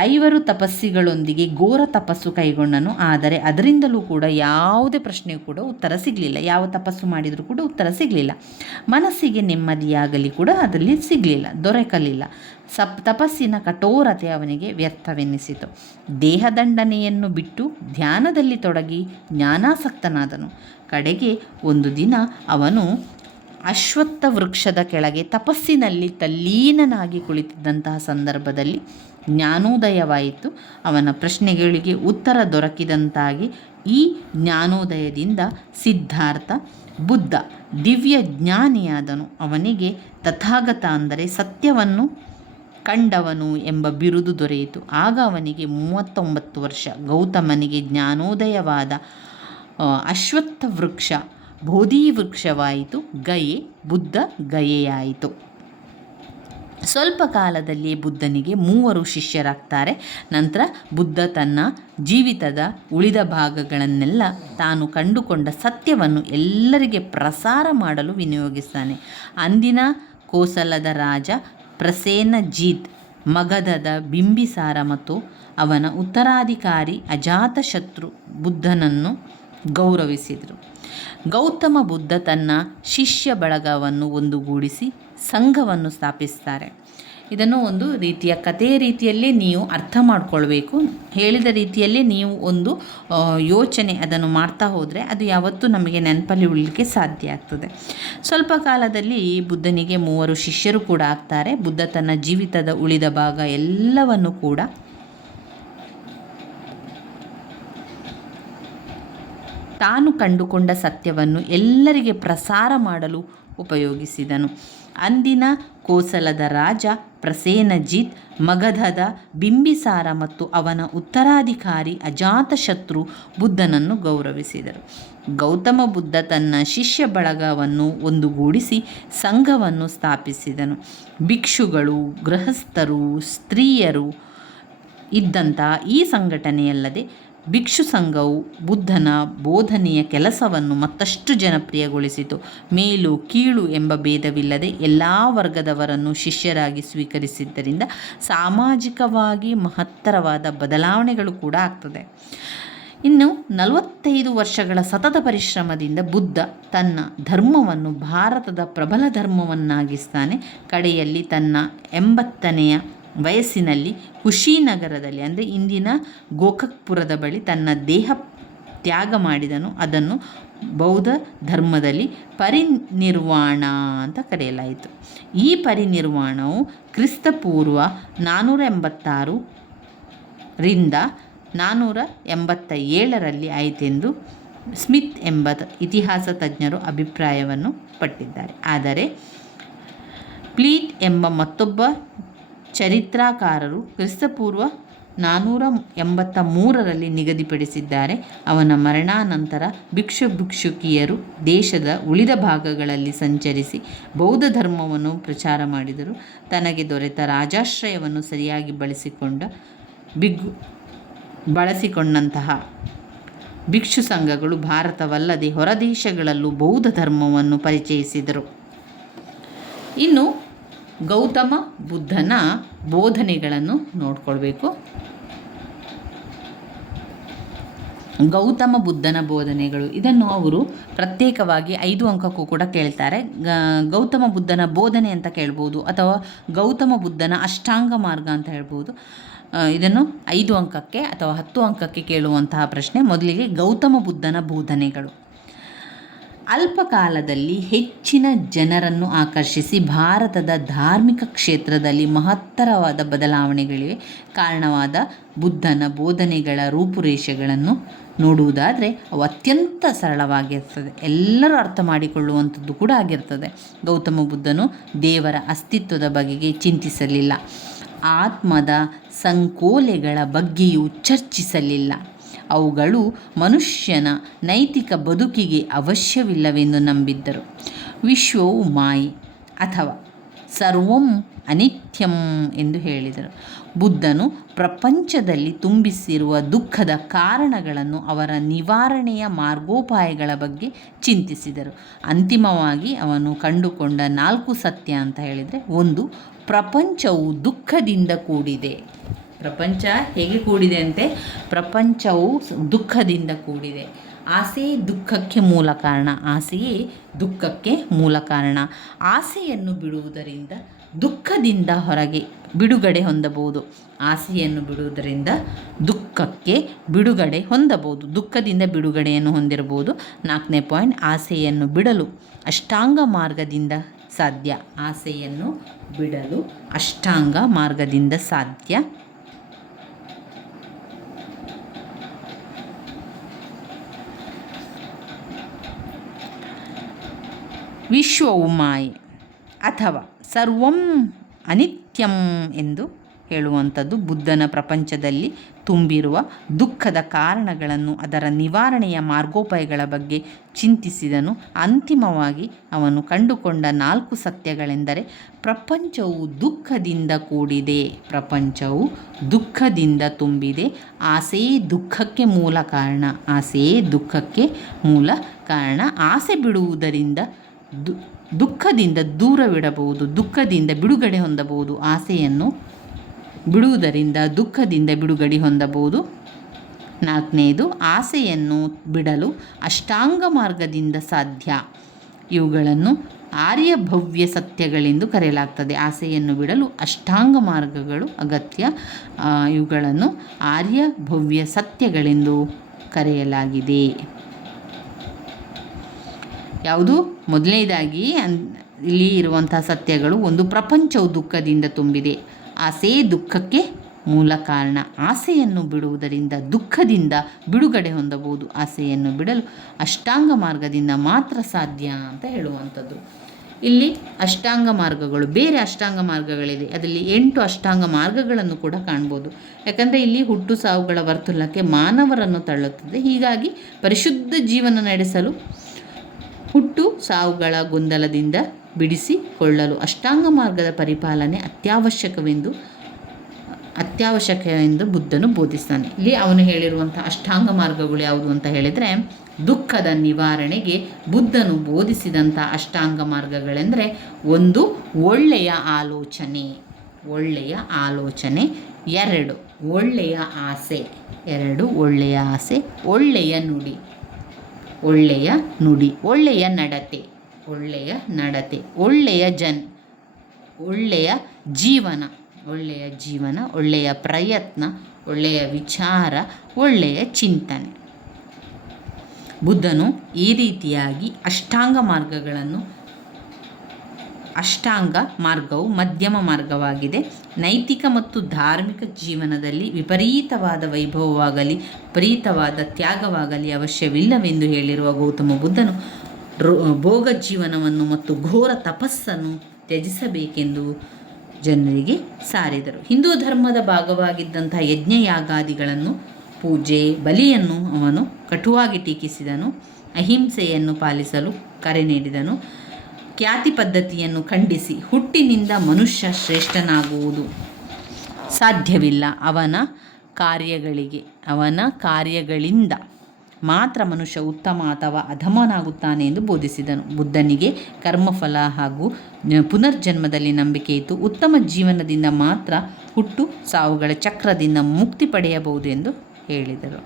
5 ತಪಸ್ವಿಗಳೊಂದಿಗೆ ಘೋರ ತಪಸ್ಸು ಕೈಗೊಂಡನು. ಆದರೆ ಅದರಿಂದಲೂ ಕೂಡ ಯಾವುದೇ ಪ್ರಶ್ನೆಯೂ ಕೂಡ ಉತ್ತರ ಸಿಗಲಿಲ್ಲ. ಯಾವ ತಪಸ್ಸು ಮಾಡಿದರೂ ಕೂಡ ಉತ್ತರ ಸಿಗಲಿಲ್ಲ. ಮನಸ್ಸಿಗೆ ನೆಮ್ಮದಿಯಾಗಲಿ ಕೂಡ ಅದರಲ್ಲಿ ಸಿಗಲಿಲ್ಲ, ದೊರಕಲಿಲ್ಲ. ತಪಸ್ಸಿನ ಕಠೋರತೆ ಅವನಿಗೆ ವ್ಯರ್ಥವೆನ್ನಿಸಿತು. ದೇಹದಂಡನೆಯನ್ನು ಬಿಟ್ಟು ಧ್ಯಾನದಲ್ಲಿ ತೊಡಗಿ ಜ್ಞಾನಾಸಕ್ತನಾದನು. ಕಡೆಗೆ ಒಂದು ದಿನ ಅವನು ಅಶ್ವತ್ಥ ವೃಕ್ಷದ ಕೆಳಗೆ ತಪಸ್ಸಿನಲ್ಲಿ ತಲ್ಲೀನನಾಗಿ ಕುಳಿತಿದ್ದಂತಹ ಸಂದರ್ಭದಲ್ಲಿ ಜ್ಞಾನೋದಯವಾಯಿತು. ಅವನ ಪ್ರಶ್ನೆಗಳಿಗೆ ಉತ್ತರ ದೊರಕಿದಂತಾಗಿ ಈ ಜ್ಞಾನೋದಯದಿಂದ ಸಿದ್ಧಾರ್ಥ ಬುದ್ಧ ದಿವ್ಯ ಜ್ಞಾನಿಯಾದನು. ಅವನಿಗೆ ತಥಾಗತ ಅಂದರೆ ಸತ್ಯವನ್ನು ಕಂಡವನು ಎಂಬ ಬಿರುದು ದೊರೆಯಿತು. ಆಗ ಅವನಿಗೆ 39 ವರ್ಷ. ಗೌತಮನಿಗೆ ಜ್ಞಾನೋದಯವಾದ ಅಶ್ವತ್ಥ ವೃಕ್ಷ ಬೋಧಿ ವೃಕ್ಷವಾಯಿತು. ಗಯೆ ಬುದ್ಧ ಗಯೆಯಾಯಿತು. ಸ್ವಲ್ಪ ಕಾಲದಲ್ಲಿಯೇ ಬುದ್ಧನಿಗೆ 3 ಶಿಷ್ಯರಾಗ್ತಾರೆ. ನಂತರ ಬುದ್ಧ ತನ್ನ ಜೀವಿತದ ಉಳಿದ ಭಾಗಗಳನ್ನೆಲ್ಲ ತಾನು ಕಂಡುಕೊಂಡ ಸತ್ಯವನ್ನು ಎಲ್ಲರಿಗೆ ಪ್ರಸಾರ ಮಾಡಲು ವಿನಿಯೋಗಿಸ್ತಾನೆ. ಅಂದಿನ ಕೋಸಲದ ರಾಜ ಪ್ರಸೇನಜೀತ್, ಮಗಧದ ಬಿಂಬಿಸಾರ ಮತ್ತು ಅವನ ಉತ್ತರಾಧಿಕಾರಿ ಅಜಾತಶತ್ರು ಬುದ್ಧನನ್ನು ಗೌರವಿಸಿದರು. ಗೌತಮ ಬುದ್ಧ ತನ್ನ ಶಿಷ್ಯ ಬಳಗವನ್ನು ಒಂದುಗೂಡಿಸಿ ಸಂಘವನ್ನು ಸ್ಥಾಪಿಸ್ತಾರೆ. ಇದನ್ನು ಒಂದು ರೀತಿಯ ಕಥೆಯ ರೀತಿಯಲ್ಲೇ ನೀವು ಅರ್ಥ ಮಾಡಿಕೊಳ್ಬೇಕು. ಹೇಳಿದ ರೀತಿಯಲ್ಲೇ ನೀವು ಒಂದು ಯೋಚನೆ ಅದನ್ನು ಮಾಡ್ತಾ ಹೋದರೆ ಅದು ಯಾವತ್ತೂ ನಮಗೆ ನೆನಪಲ್ಲಿ ಉಳಿಲಿಕ್ಕೆ ಸಾಧ್ಯ ಆಗ್ತದೆ. ಸ್ವಲ್ಪ ಕಾಲದಲ್ಲಿ ಬುದ್ಧನಿಗೆ 3 ಶಿಷ್ಯರು ಕೂಡ ಆಗ್ತಾರೆ. ಬುದ್ಧ ತನ್ನ ಜೀವಿತದ ಉಳಿದ ಭಾಗ ಎಲ್ಲವನ್ನು ಕೂಡ ತಾನು ಕಂಡುಕೊಂಡ ಸತ್ಯವನ್ನು ಎಲ್ಲರಿಗೆ ಪ್ರಸಾರ ಮಾಡಲು ಉಪಯೋಗಿಸಿದನು. ಅಂದಿನ ಕೋಸಲದ ರಾಜ ಪ್ರಸೇನಜಿತ್, ಮಗಧದ ಬಿಂಬಿಸಾರ ಮತ್ತು ಅವನ ಉತ್ತರಾಧಿಕಾರಿ ಅಜಾತಶತ್ರು ಬುದ್ಧನನ್ನು ಗೌರವಿಸಿದರು. ಗೌತಮ ಬುದ್ಧ ತನ್ನ ಶಿಷ್ಯ ಬಳಗವನ್ನು ಒಂದುಗೂಡಿಸಿ ಸಂಘವನ್ನು ಸ್ಥಾಪಿಸಿದನು. ಭಿಕ್ಷುಗಳು, ಗೃಹಸ್ಥರು, ಸ್ತ್ರೀಯರು ಇದ್ದಂಥ ಈ ಸಂಘಟನೆಯಲ್ಲದೆ ಭಿಕ್ಷು ಸಂಘವು ಬುದ್ಧನ ಬೋಧನೆಯ ಕೆಲಸವನ್ನು ಮತ್ತಷ್ಟು ಜನಪ್ರಿಯಗೊಳಿಸಿತು. ಮೇಲು ಕೀಳು ಎಂಬ ಭೇದವಿಲ್ಲದೆ ಎಲ್ಲ ವರ್ಗದವರನ್ನು ಶಿಷ್ಯರಾಗಿ ಸ್ವೀಕರಿಸಿದ್ದರಿಂದ ಸಾಮಾಜಿಕವಾಗಿ ಮಹತ್ತರವಾದ ಬದಲಾವಣೆಗಳು ಕೂಡ ಆಗ್ತದೆ. ಇನ್ನು 45 ವರ್ಷಗಳ ಸತತ ಪರಿಶ್ರಮದಿಂದ ಬುದ್ಧ ತನ್ನ ಧರ್ಮವನ್ನು ಭಾರತದ ಪ್ರಬಲ ಧರ್ಮವನ್ನಾಗಿಸ್ತಾನೆ. ಕಡೆಯಲ್ಲಿ ತನ್ನ 80ನೇ ವಯಸ್ಸಿನಲ್ಲಿ ಕುಶಿನಗರದಲ್ಲಿ ಅಂದರೆ ಇಂದಿನ ಗೋಕಾಕ್ಪುರದ ಬಳಿ ತನ್ನ ದೇಹ ತ್ಯಾಗ ಮಾಡಿದನು. ಅದನ್ನು ಬೌದ್ಧ ಧರ್ಮದಲ್ಲಿ ಪರಿನಿರ್ವಾಣ ಅಂತ ಕರೆಯಲಾಯಿತು. ಈ ಪರಿನಿರ್ವಾಣವು ಕ್ರಿಸ್ತಪೂರ್ವ 486 ರಿಂದ 487ರಲ್ಲಿ ಆಯಿತೆಂದು ಸ್ಮಿತ್ ಎಂಬ ಇತಿಹಾಸ ತಜ್ಞರು ಅಭಿಪ್ರಾಯವನ್ನು ಪಟ್ಟಿದ್ದಾರೆ. ಆದರೆ ಪ್ಲೀಟ್ ಎಂಬ ಮತ್ತೊಬ್ಬ ಚರಿತ್ರಕಾರರು ಕ್ರಿಸ್ತಪೂರ್ವ 483ರಲ್ಲಿ ನಿಗದಿಪಡಿಸಿದ್ದಾರೆ. ಅವನ ಮರಣಾನಂತರ ಭಿಕ್ಷುಕಿಯರು ದೇಶದ ಉಳಿದ ಭಾಗಗಳಲ್ಲಿ ಸಂಚರಿಸಿ ಬೌದ್ಧ ಧರ್ಮವನ್ನು ಪ್ರಚಾರ ಮಾಡಿದರು. ತನಗೆ ದೊರೆತ ರಾಜಾಶ್ರಯವನ್ನು ಸರಿಯಾಗಿ ಬಳಸಿಕೊಂಡಂತಹ ಭಿಕ್ಷು ಸಂಘಗಳು ಭಾರತವಲ್ಲದೆ ಹೊರದೇಶಗಳಲ್ಲೂ ಬೌದ್ಧ ಧರ್ಮವನ್ನು ಪರಿಚಯಿಸಿದರು. ಇನ್ನು ಗೌತಮ ಬುದ್ಧನ ಬೋಧನೆಗಳನ್ನು ನೋಡ್ಕೊಳ್ಬೇಕು. ಗೌತಮ ಬುದ್ಧನ ಬೋಧನೆಗಳು ಇದನ್ನು ಅವರು ಪ್ರತ್ಯೇಕವಾಗಿ 5 ಅಂಕಕ್ಕೂ ಕೂಡ ಕೇಳ್ತಾರೆ. ಗೌತಮ ಬುದ್ಧನ ಬೋಧನೆ ಅಂತ ಕೇಳ್ಬೋದು, ಅಥವಾ ಗೌತಮ ಬುದ್ಧನ ಅಷ್ಟಾಂಗ ಮಾರ್ಗ ಅಂತ ಹೇಳ್ಬೋದು. ಇದನ್ನು 5 ಅಂಕಕ್ಕೆ ಅಥವಾ 10 ಅಂಕಕ್ಕೆ ಕೇಳುವಂತಹ ಪ್ರಶ್ನೆ. ಮೊದಲಿಗೆ ಗೌತಮ ಬುದ್ಧನ ಬೋಧನೆಗಳು. ಅಲ್ಪಕಾಲದಲ್ಲಿ ಹೆಚ್ಚಿನ ಜನರನ್ನು ಆಕರ್ಷಿಸಿ ಭಾರತದ ಧಾರ್ಮಿಕ ಕ್ಷೇತ್ರದಲ್ಲಿ ಮಹತ್ತರವಾದ ಬದಲಾವಣೆಗಳಿಗೆ ಕಾರಣವಾದ ಬುದ್ಧನ ಬೋಧನೆಗಳ ರೂಪುರೇಷೆಗಳನ್ನು ನೋಡುವುದಾದರೆ ಅವು ಅತ್ಯಂತ ಸರಳವಾಗಿರ್ತದೆ, ಎಲ್ಲರೂ ಅರ್ಥ ಮಾಡಿಕೊಳ್ಳುವಂಥದ್ದು ಕೂಡ ಆಗಿರ್ತದೆ. ಗೌತಮ ಬುದ್ಧನು ದೇವರ ಅಸ್ತಿತ್ವದ ಬಗೆಗೆ ಚಿಂತಿಸಲಿಲ್ಲ, ಆತ್ಮದ ಸಂಕೋಲೆಗಳ ಬಗ್ಗೆಯೂ ಚರ್ಚಿಸಲಿಲ್ಲ. ಅವುಗಳು ಮನುಷ್ಯನ ನೈತಿಕ ಬದುಕಿಗೆ ಅವಶ್ಯವಿಲ್ಲವೆಂದು ನಂಬಿದ್ದರು. ವಿಶ್ವವು ಮಾಯೆ ಅಥವಾ ಸರ್ವಂ ಅನಿತ್ಯಂ ಎಂದು ಹೇಳಿದರು. ಬುದ್ಧನು ಪ್ರಪಂಚದಲ್ಲಿ ತುಂಬಿಸಿರುವ ದುಃಖದ ಕಾರಣಗಳನ್ನು, ಅವರ ನಿವಾರಣೆಯ ಮಾರ್ಗೋಪಾಯಗಳ ಬಗ್ಗೆ ಚಿಂತಿಸಿದರು. ಅಂತಿಮವಾಗಿ ಅವನು ಕಂಡುಕೊಂಡ 4 ಸತ್ಯ ಅಂತ ಹೇಳಿದರೆ, 1, ಪ್ರಪಂಚವು ದುಃಖದಿಂದ ಕೂಡಿದೆ. ಪ್ರಪಂಚ ಹೇಗೆ ಕೂಡಿದೆ ಅಂತೆ? ಪ್ರಪಂಚವು ದುಃಖದಿಂದ ಕೂಡಿದೆ. ಆಸೆಯೇ ದುಃಖಕ್ಕೆ ಮೂಲ ಕಾರಣ. ಆಸೆಯೇ ದುಃಖಕ್ಕೆ ಮೂಲ ಕಾರಣ. ಆಸೆಯನ್ನು ಬಿಡುವುದರಿಂದ ದುಃಖದಿಂದ ಬಿಡುಗಡೆ ಹೊಂದಬಹುದು. ಆಸೆಯನ್ನು ಬಿಡುವುದರಿಂದ ದುಃಖಕ್ಕೆ ಬಿಡುಗಡೆ ಹೊಂದಬಹುದು. ದುಃಖದಿಂದ ಬಿಡುಗಡೆಯನ್ನು ಹೊಂದಿರಬಹುದು. 4ನೇ ಪಾಯಿಂಟ್, ಆಸೆಯನ್ನು ಬಿಡಲು ಅಷ್ಟಾಂಗ ಮಾರ್ಗದಿಂದ ಸಾಧ್ಯ. ಆಸೆಯನ್ನು ಬಿಡಲು ಅಷ್ಟಾಂಗ ಮಾರ್ಗದಿಂದ ಸಾಧ್ಯ. ವಿಶ್ವವು ಮಾಯೆ ಅಥವಾ ಸರ್ವಂ ಅನಿತ್ಯಂ ಎಂದು ಹೇಳುವಂಥದ್ದು. ಬುದ್ಧನ ಪ್ರಪಂಚದಲ್ಲಿ ತುಂಬಿರುವ ದುಃಖದ ಕಾರಣಗಳನ್ನು, ಅದರ ನಿವಾರಣೆಯ ಮಾರ್ಗೋಪಾಯಗಳ ಬಗ್ಗೆ ಚಿಂತಿಸಿದನು. ಅಂತಿಮವಾಗಿ ಅವನು ಕಂಡುಕೊಂಡ 4 ಸತ್ಯಗಳೆಂದರೆ, ಪ್ರಪಂಚವು ದುಃಖದಿಂದ ಕೂಡಿದೆ, ಪ್ರಪಂಚವು ದುಃಖದಿಂದ ತುಂಬಿದೆ, ಆಸೆಯೇ ದುಃಖಕ್ಕೆ ಮೂಲ ಕಾರಣ, ಆಸೆಯೇ ದುಃಖಕ್ಕೆ ಮೂಲ ಕಾರಣ. ಆಸೆ ಬಿಡುವುದರಿಂದ ದುಃಖದಿಂದ ದೂರವಿಡಬಹುದು, ದುಃಖದಿಂದ ಬಿಡುಗಡೆ ಹೊಂದಬಹುದು. ಆಸೆಯನ್ನು ಬಿಡುವುದರಿಂದ ದುಃಖದಿಂದ ಬಿಡುಗಡೆ ಹೊಂದಬಹುದು. 4ನೇದು, ಆಸೆಯನ್ನು ಬಿಡಲು ಅಷ್ಟಾಂಗ ಮಾರ್ಗದಿಂದ ಸಾಧ್ಯ. ಇವುಗಳನ್ನು ಆರ್ಯಭವ್ಯ ಸತ್ಯಗಳೆಂದು ಕರೆಯಲಾಗ್ತದೆ. ಆಸೆಯನ್ನು ಬಿಡಲು ಅಷ್ಟಾಂಗ ಮಾರ್ಗಗಳು ಅಗತ್ಯ. ಇವುಗಳನ್ನು ಆರ್ಯಭವ್ಯ ಸತ್ಯಗಳೆಂದು ಕರೆಯಲಾಗಿದೆ. ಯಾವುದು? ಮೊದಲನೇದಾಗಿ ಇಲ್ಲಿ ಇರುವಂಥ ಸತ್ಯಗಳು, 1, ಪ್ರಪಂಚವು ದುಃಖದಿಂದ ತುಂಬಿದೆ, ಆಸೆಯೇ ದುಃಖಕ್ಕೆ ಮೂಲ ಕಾರಣ. ಆಸೆಯನ್ನು ಬಿಡುವುದರಿಂದ ದುಃಖದಿಂದ ಬಿಡುಗಡೆ ಹೊಂದಬಹುದು. ಆಸೆಯನ್ನು ಬಿಡಲು ಅಷ್ಟಾಂಗ ಮಾರ್ಗದಿಂದ ಮಾತ್ರ ಸಾಧ್ಯ ಅಂತ ಹೇಳುವಂಥದ್ದು. ಇಲ್ಲಿ ಅಷ್ಟಾಂಗ ಮಾರ್ಗಗಳು, ಬೇರೆ ಅಷ್ಟಾಂಗ ಮಾರ್ಗಗಳಿದೆ. ಅದರಲ್ಲಿ 8 ಅಷ್ಟಾಂಗ ಮಾರ್ಗಗಳನ್ನು ಕೂಡ ಕಾಣ್ಬೋದು. ಯಾಕಂದರೆ ಇಲ್ಲಿ ಹುಟ್ಟು ಸಾವುಗಳ ವರ್ತುಲಕ್ಕೆ ಮಾನವರನ್ನು ತಳ್ಳುತ್ತದೆ. ಹೀಗಾಗಿ ಪರಿಶುದ್ಧ ಜೀವನ ನಡೆಸಲು ಹುಟ್ಟು ಸಾವುಗಳ ಗೊಂದಲದಿಂದ ಬಿಡಿಸಿಕೊಳ್ಳಲು ಅಷ್ಟಾಂಗ ಮಾರ್ಗದ ಪರಿಪಾಲನೆ ಅತ್ಯವಶ್ಯಕವೆಂದು ಬುದ್ಧನು ಬೋಧಿಸ್ತಾನೆ. ಇಲ್ಲಿ ಅವನು ಹೇಳಿರುವಂಥ ಅಷ್ಟಾಂಗ ಮಾರ್ಗಗಳು ಯಾವುದು ಅಂತ ಹೇಳಿದರೆ, ದುಃಖದ ನಿವಾರಣೆಗೆ ಬುದ್ಧನು ಬೋಧಿಸಿದಂಥ ಅಷ್ಟಾಂಗ ಮಾರ್ಗಗಳೆಂದರೆ, 1, ಒಳ್ಳೆಯ ಆಲೋಚನೆ, 2, ಒಳ್ಳೆಯ ಆಸೆ, ಒಳ್ಳೆಯ ಒಳ್ಳೆಯ ನುಡಿ, ಒಳ್ಳೆಯ ನಡತೆ, ಒಳ್ಳೆಯ ಜೀವನ, ಒಳ್ಳೆಯ ಪ್ರಯತ್ನ, ಒಳ್ಳೆಯ ವಿಚಾರ, ಒಳ್ಳೆಯ ಚಿಂತನೆ. ಬುದ್ಧನು ಈ ರೀತಿಯಾಗಿ ಅಷ್ಟಾಂಗ ಮಾರ್ಗವು ಮಧ್ಯಮ ಮಾರ್ಗವಾಗಿದೆ. ನೈತಿಕ ಮತ್ತು ಧಾರ್ಮಿಕ ಜೀವನದಲ್ಲಿ ವಿಪರೀತವಾದ ವೈಭವವಾಗಲಿ ವಿಪರೀತವಾದ ತ್ಯಾಗವಾಗಲಿ ಅವಶ್ಯವಿಲ್ಲವೆಂದು ಹೇಳಿರುವ ಗೌತಮ ಬುದ್ಧನು ಭೋಗ ಜೀವನವನ್ನು ಮತ್ತು ಘೋರ ತಪಸ್ಸನ್ನು ತ್ಯಜಿಸಬೇಕೆಂದು ಜನರಿಗೆ ಸಾರಿದರು. ಹಿಂದೂ ಧರ್ಮದ ಭಾಗವಾಗಿದ್ದಂಥ ಯಜ್ಞಯಾಗಾದಿಗಳನ್ನು, ಪೂಜೆ, ಬಲಿಯನ್ನು ಅವನು ಕಟುವಾಗಿ ಟೀಕಿಸಿದನು. ಅಹಿಂಸೆಯನ್ನು ಪಾಲಿಸಲು ಕರೆ ನೀಡಿದನು. ಖ್ಯಾತಿ ಪದ್ಧತಿಯನ್ನು ಖಂಡಿಸಿ, ಹುಟ್ಟಿನಿಂದ ಮನುಷ್ಯ ಶ್ರೇಷ್ಠನಾಗುವುದು ಸಾಧ್ಯವಿಲ್ಲ, ಅವನ ಕಾರ್ಯಗಳಿಂದ ಮಾತ್ರ ಮನುಷ್ಯ ಉತ್ತಮ ಅಥವಾ ಅಧಮನಾಗುತ್ತಾನೆ ಎಂದು ಬೋಧಿಸಿದನು. ಬುದ್ಧನಿಗೆ ಕರ್ಮಫಲ ಹಾಗೂ ಪುನರ್ಜನ್ಮದಲ್ಲಿ ನಂಬಿಕೆ ಇತ್ತು. ಉತ್ತಮ ಜೀವನದಿಂದ ಮಾತ್ರ ಹುಟ್ಟು ಸಾವುಗಳ ಚಕ್ರದಿಂದ ಮುಕ್ತಿ ಪಡೆಯಬಹುದು ಎಂದು ಹೇಳಿದರು.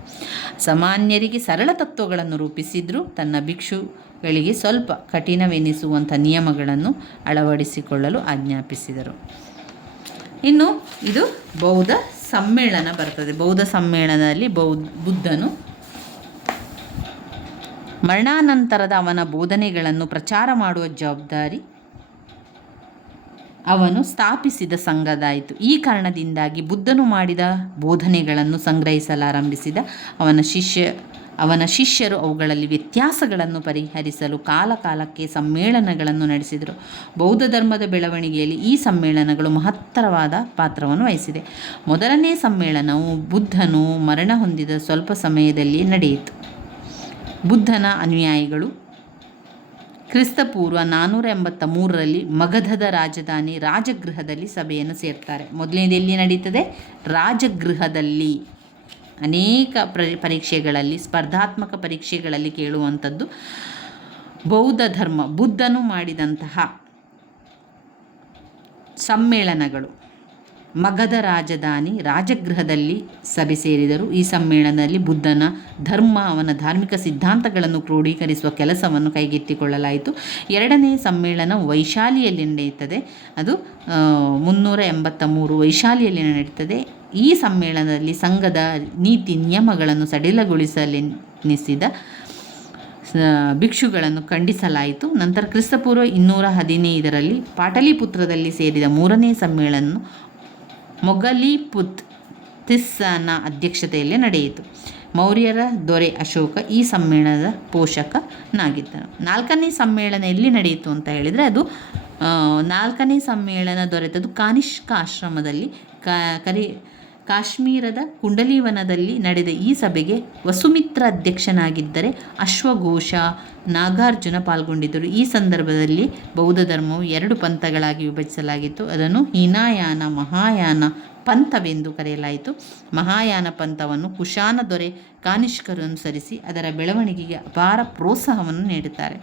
ಸಾಮಾನ್ಯರಿಗೆ ಸರಳ ತತ್ವಗಳನ್ನು ರೂಪಿಸಿದ್ರು. ತನ್ನ ಭಿಕ್ಷುಗಳಿಗೆ ಸ್ವಲ್ಪ ಕಠಿಣವೆನಿಸುವಂಥ ನಿಯಮಗಳನ್ನು ಅಳವಡಿಸಿಕೊಳ್ಳಲು ಆಜ್ಞಾಪಿಸಿದರು. ಇನ್ನು ಇದು ಬೌದ್ಧ ಸಮ್ಮೇಳನ ಬರ್ತದೆ. ಬೌದ್ಧ ಸಮ್ಮೇಳನದಲ್ಲಿ ಬುದ್ಧನು ಮರಣಾನಂತರದ ಅವನ ಬೋಧನೆಗಳನ್ನು ಪ್ರಚಾರ ಮಾಡುವ ಜವಾಬ್ದಾರಿ ಅವನು ಸ್ಥಾಪಿಸಿದ ಸಂಘದಾಯಿತು. ಈ ಕಾರಣದಿಂದಾಗಿ ಬುದ್ಧನು ಮಾಡಿದ ಬೋಧನೆಗಳನ್ನು ಸಂಗ್ರಹಿಸಲಾರಂಭಿಸಿದ. ಅವನ ಶಿಷ್ಯರು ಅವುಗಳಲ್ಲಿ ವ್ಯತ್ಯಾಸಗಳನ್ನು ಪರಿಹರಿಸಲು ಕಾಲಕಾಲಕ್ಕೆ ಸಮ್ಮೇಳನಗಳನ್ನು ನಡೆಸಿದರು. ಬೌದ್ಧ ಧರ್ಮದ ಬೆಳವಣಿಗೆಯಲ್ಲಿ ಈ ಸಮ್ಮೇಳನಗಳು ಮಹತ್ತರವಾದ ಪಾತ್ರವನ್ನು ವಹಿಸಿದೆ. ಮೊದಲನೇ ಸಮ್ಮೇಳನವು ಬುದ್ಧನು ಮರಣ ಹೊಂದಿದ ಸ್ವಲ್ಪ ಸಮಯದಲ್ಲಿ ನಡೆಯಿತು. ಬುದ್ಧನ ಅನುಯಾಯಿಗಳು ಕ್ರಿಸ್ತಪೂರ್ವ 483ರಲ್ಲಿ ಮಗಧದ ರಾಜಧಾನಿ ರಾಜಗೃಹದಲ್ಲಿ ಸಭೆಯನ್ನು ಸೇರ್ತಾರೆ. ಮೊದಲನೇದು ಎಲ್ಲಿ ನಡೀತದೆ? ರಾಜಗೃಹದಲ್ಲಿ. ಅನೇಕ ಪರೀಕ್ಷೆಗಳಲ್ಲಿ, ಸ್ಪರ್ಧಾತ್ಮಕ ಪರೀಕ್ಷೆಗಳಲ್ಲಿ ಕೇಳುವಂಥದ್ದು ಬೌದ್ಧ ಧರ್ಮ, ಬುದ್ಧನು ಮಾಡಿದಂತಹ ಸಮ್ಮೇಳನಗಳು. ಮಗಧ ರಾಜಧಾನಿ ರಾಜಗೃಹದಲ್ಲಿ ಸಭೆ ಸೇರಿದರು. ಈ ಸಮ್ಮೇಳನದಲ್ಲಿ ಬುದ್ಧನ ಧರ್ಮ, ಅವನ ಧಾರ್ಮಿಕ ಸಿದ್ಧಾಂತಗಳನ್ನು ಕ್ರೋಢೀಕರಿಸುವ ಕೆಲಸವನ್ನು ಕೈಗೆತ್ತಿಕೊಳ್ಳಲಾಯಿತು. ಎರಡನೇ ಸಮ್ಮೇಳನ ವೈಶಾಲಿಯಲ್ಲಿ ನಡೆಯುತ್ತದೆ. ಅದು 383 ವೈಶಾಲಿಯಲ್ಲಿ ನಡೆಯುತ್ತದೆ. ಈ ಸಮ್ಮೇಳನದಲ್ಲಿ ಸಂಘದ ನೀತಿ ನಿಯಮಗಳನ್ನು ಸಡಿಲಗೊಳಿಸಲೆನಿಸಿದ ಭಿಕ್ಷುಗಳನ್ನು ಖಂಡಿಸಲಾಯಿತು. ನಂತರ ಕ್ರಿಸ್ತಪೂರ್ವ 215ರಲ್ಲಿ ಪಾಟಲಿಪುತ್ರದಲ್ಲಿ ಸೇರಿದ ಮೂರನೇ ಸಮ್ಮೇಳನ ಮೊಗಲಿಪುತ್ ತಿಸ್ಸನ ಅಧ್ಯಕ್ಷತೆಯಲ್ಲಿ ನಡೆಯಿತು. ಮೌರ್ಯರ ದೊರೆ ಅಶೋಕ ಈ ಸಮ್ಮೇಳನದ ಪೋಷಕನಾಗಿದ್ದನು. ನಾಲ್ಕನೇ ಸಮ್ಮೇಳನ ಎಲ್ಲಿ ನಡೆಯಿತು ಅಂತ ಹೇಳಿದರೆ, ಅದು ನಾಲ್ಕನೇ ಸಮ್ಮೇಳನ ದೊರೆತದ್ದು ಕಾನಿಷ್ಕ ಆಶ್ರಮದಲ್ಲಿ. ಕಾಶ್ಮೀರದ ಕುಂಡಲಿವನದಲ್ಲಿ ನಡೆದ ಈ ಸಭೆಗೆ ವಸುಮಿತ್ರ ಅಧ್ಯಕ್ಷನಾಗಿದ್ದರೆ ಅಶ್ವಘೋಷ, ನಾಗಾರ್ಜುನ ಪಾಲ್ಗೊಂಡಿದ್ದರು. ಈ ಸಂದರ್ಭದಲ್ಲಿ ಬೌದ್ಧ ಧರ್ಮವು 2 ಪಂಥಗಳಾಗಿ ವಿಭಜಿಸಲಾಗಿತ್ತು. ಅದನ್ನು ಹೀನಾಯಾನ, ಮಹಾಯಾನ ಪಂಥವೆಂದು ಕರೆಯಲಾಯಿತು. ಮಹಾಯಾನ ಪಂಥವನ್ನು ಕುಶಾನ ದೊರೆ ಕಾನಿಷ್ಕರು ಅನುಸರಿಸಿ ಅದರ ಬೆಳವಣಿಗೆಗೆ ಅಪಾರ ಪ್ರೋತ್ಸಾಹವನ್ನು ನೀಡುತ್ತಾರೆ.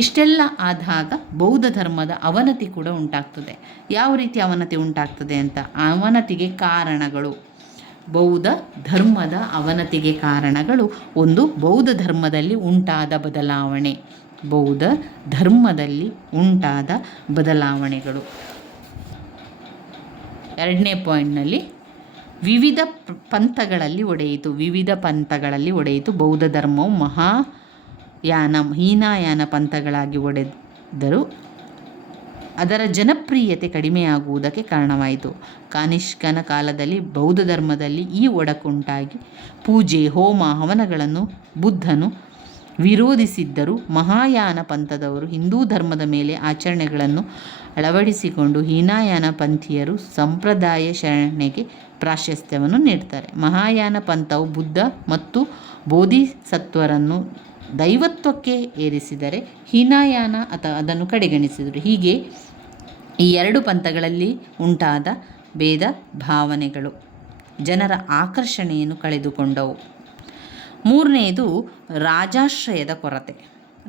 ಇಷ್ಟೆಲ್ಲ ಆದಾಗ ಬೌದ್ಧ ಧರ್ಮದ ಅವನತಿ ಕೂಡ ಉಂಟಾಗ್ತದೆ. ಯಾವ ರೀತಿ ಅವನತಿ ಉಂಟಾಗ್ತದೆ ಅಂತ, ಅವನತಿಗೆ ಕಾರಣಗಳು, ಬೌದ್ಧ ಧರ್ಮದ ಅವನತಿಗೆ ಕಾರಣಗಳು: ಒಂದು, ಬೌದ್ಧ ಧರ್ಮದಲ್ಲಿ ಉಂಟಾದ ಬದಲಾವಣೆ. ಬೌದ್ಧ ಧರ್ಮದಲ್ಲಿ ಉಂಟಾದ ಬದಲಾವಣೆಗಳು. ಎರಡನೇ ಪಾಯಿಂಟ್ನಲ್ಲಿ ವಿವಿಧ ಪಂಥಗಳಲ್ಲಿ ಒಡೆಯಿತು. ವಿವಿಧ ಪಂಥಗಳಲ್ಲಿ ಒಡೆಯಿತು. ಬೌದ್ಧ ಧರ್ಮವು ಹೀನಾಯಾನ ಪಂಥಗಳಾಗಿ ಒಡೆದರೂ ಅದರ ಜನಪ್ರಿಯತೆ ಕಡಿಮೆಯಾಗುವುದಕ್ಕೆ ಕಾರಣವಾಯಿತು. ಕಾನಿಷ್ಕನ ಕಾಲದಲ್ಲಿ ಬೌದ್ಧ ಧರ್ಮದಲ್ಲಿ ಈ ಒಡಕುಂಟಾಗಿ ಪೂಜೆ, ಹೋಮ, ಹವನಗಳನ್ನು ಬುದ್ಧನು ವಿರೋಧಿಸಿದ್ದರೂ ಮಹಾಯಾನ ಪಂಥದವರು ಹಿಂದೂ ಧರ್ಮದ ಮೇಲೆ ಆಚರಣೆಗಳನ್ನು ಅಳವಡಿಸಿಕೊಂಡು ಹೀನಾಯಾನ ಪಂಥೀಯರು ಸಂಪ್ರದಾಯ ಶರಣೆಗೆ ಪ್ರಾಶಸ್ತ್ಯವನ್ನು ನೀಡ್ತಾರೆ. ಮಹಾಯಾನ ಪಂಥವು ಬುದ್ಧ ಮತ್ತು ಬೋಧಿಸತ್ವರನ್ನು ದೈವತ್ವಕ್ಕೆ ಏರಿಸಿದರೆ ಹೀನಾಯಾನ ಅದನ್ನು ಕಡೆಗಣಿಸಿದರು. ಹೀಗೆ ಈ 2 ಪಂಥಗಳಲ್ಲಿ ಉಂಟಾದ ಭೇದ ಭಾವನೆಗಳು ಜನರ ಆಕರ್ಷಣೆಯನ್ನು ಕಳೆದುಕೊಂಡವು. ಮೂರನೆಯದು ರಾಜಾಶ್ರಯದ ಕೊರತೆ.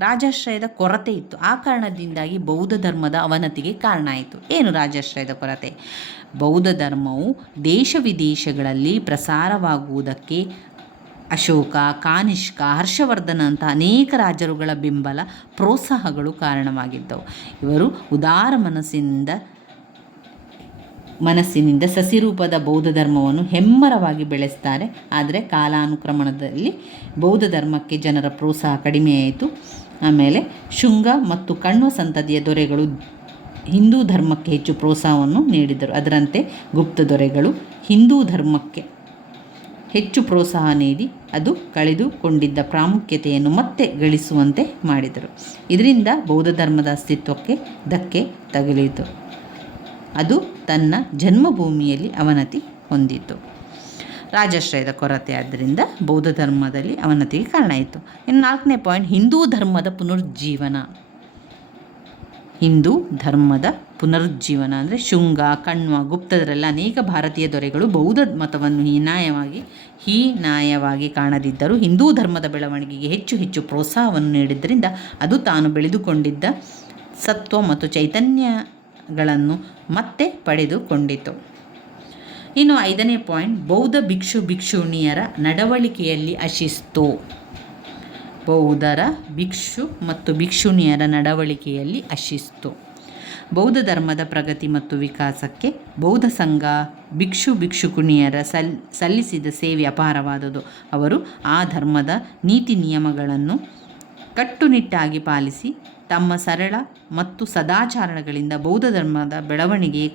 ರಾಜಾಶ್ರಯದ ಕೊರತೆ ಇತ್ತು. ಆ ಕಾರಣದಿಂದಾಗಿ ಬೌದ್ಧ ಧರ್ಮದ ಅವನತಿಗೆ ಕಾರಣ ಆಯಿತು. ಏನು ರಾಜಾಶ್ರಯದ ಕೊರತೆ? ಬೌದ್ಧ ಧರ್ಮವು ದೇಶ ವಿದೇಶಗಳಲ್ಲಿ ಪ್ರಸಾರವಾಗುವುದಕ್ಕೆ ಅಶೋಕ, ಕಾನಿಷ್ಕ, ಹರ್ಷವರ್ಧನ ಅಂತ ಅನೇಕ ರಾಜರುಗಳ ಬೆಂಬಲ, ಪ್ರೋತ್ಸಾಹಗಳು ಕಾರಣವಾಗಿದ್ದವು. ಇವರು ಉದಾರ ಮನಸ್ಸಿನಿಂದ ಸಸಿರೂಪದ ಬೌದ್ಧ ಧರ್ಮವನ್ನು ಹೆಮ್ಮರವಾಗಿ ಬೆಳೆಸ್ತಾರೆ. ಆದರೆ ಕಾಲಾನುಕ್ರಮಣದಲ್ಲಿ ಬೌದ್ಧ ಧರ್ಮಕ್ಕೆ ಜನರ ಪ್ರೋತ್ಸಾಹ ಕಡಿಮೆಯಾಯಿತು. ಆಮೇಲೆ ಶುಂಗ ಮತ್ತು ಕಣ್ವ ಸಂತತಿಯ ದೊರೆಗಳು ಹಿಂದೂ ಧರ್ಮಕ್ಕೆ ಹೆಚ್ಚು ಪ್ರೋತ್ಸಾಹವನ್ನು ನೀಡಿದರು. ಅದರಂತೆ ಗುಪ್ತ ದೊರೆಗಳು ಹಿಂದೂ ಧರ್ಮಕ್ಕೆ ಹೆಚ್ಚು ಪ್ರೋತ್ಸಾಹ ನೀಡಿ ಅದು ಕಳೆದುಕೊಂಡಿದ್ದ ಪ್ರಾಮುಖ್ಯತೆಯನ್ನು ಮತ್ತೆ ಗಳಿಸುವಂತೆ ಮಾಡಿದರು. ಇದರಿಂದ ಬೌದ್ಧ ಧರ್ಮದ ಅಸ್ತಿತ್ವಕ್ಕೆ ಧಕ್ಕೆ ತಗುಲಿತು. ಅದು ತನ್ನ ಜನ್ಮಭೂಮಿಯಲ್ಲಿ ಅವನತಿ ಹೊಂದಿತು. ರಾಜಾಶ್ರಯದ ಕೊರತೆ ಆದ್ದರಿಂದ ಬೌದ್ಧ ಧರ್ಮದಲ್ಲಿ ಅವನತಿಗೆ ಕಾರಣ ಆಯಿತು. ಇನ್ನು 4ನೇ ಪಾಯಿಂಟ್, ಹಿಂದೂ ಧರ್ಮದ ಪುನರುಜ್ಜೀವನ. ಹಿಂದೂ ಧರ್ಮದ ಪುನರುಜ್ಜೀವನ ಅಂದರೆ ಶುಂಗ, ಕಣ್ವ, ಗುಪ್ತದರೆಲ್ಲ ಅನೇಕ ಭಾರತೀಯ ದೊರೆಗಳು ಬೌದ್ಧ ಮತವನ್ನು ಹೀನಾಯವಾಗಿ ಕಾಣದಿದ್ದರೂ ಹಿಂದೂ ಧರ್ಮದ ಬೆಳವಣಿಗೆಗೆ ಹೆಚ್ಚು ಪ್ರೋತ್ಸಾಹವನ್ನು ನೀಡಿದ್ದರಿಂದ ಅದು ತಾನು ಬೆಳೆದುಕೊಂಡಿದ್ದ ಸತ್ವ ಮತ್ತು ಚೈತನ್ಯಗಳನ್ನು ಮತ್ತೆ ಪಡೆದುಕೊಂಡಿತು. ಇನ್ನು 5ನೇ ಪಾಯಿಂಟ್, ಬೌದ್ಧ ಭಿಕ್ಷುಣಿಯರ ನಡವಳಿಕೆಯಲ್ಲಿ ಅಶಿಸ್ತು. ಬೌದ್ಧರ ಭಿಕ್ಷು ಮತ್ತು ಭಿಕ್ಷುಣಿಯರ ನಡವಳಿಕೆಯಲ್ಲಿ ಅಶಿಸ್ತು. ಬೌದ್ಧ ಧರ್ಮದ ಪ್ರಗತಿ ಮತ್ತು ವಿಕಾಸಕ್ಕೆ ಬೌದ್ಧ ಸಂಘ ಭಿಕ್ಷುಣಿಯರ ಸಲ್ಲಿಸಿದ ಸೇವೆ ಅಪಾರವಾದುದು. ಅವರು ಆ ಧರ್ಮದ ನೀತಿ ನಿಯಮಗಳನ್ನು ಕಟ್ಟುನಿಟ್ಟಾಗಿ ಪಾಲಿಸಿ ತಮ್ಮ ಸರಳ ಮತ್ತು ಸದಾಚಾರಗಳಿಂದ ಬೌದ್ಧ ಧರ್ಮದ ಬೆಳವಣಿಗೆಗೆ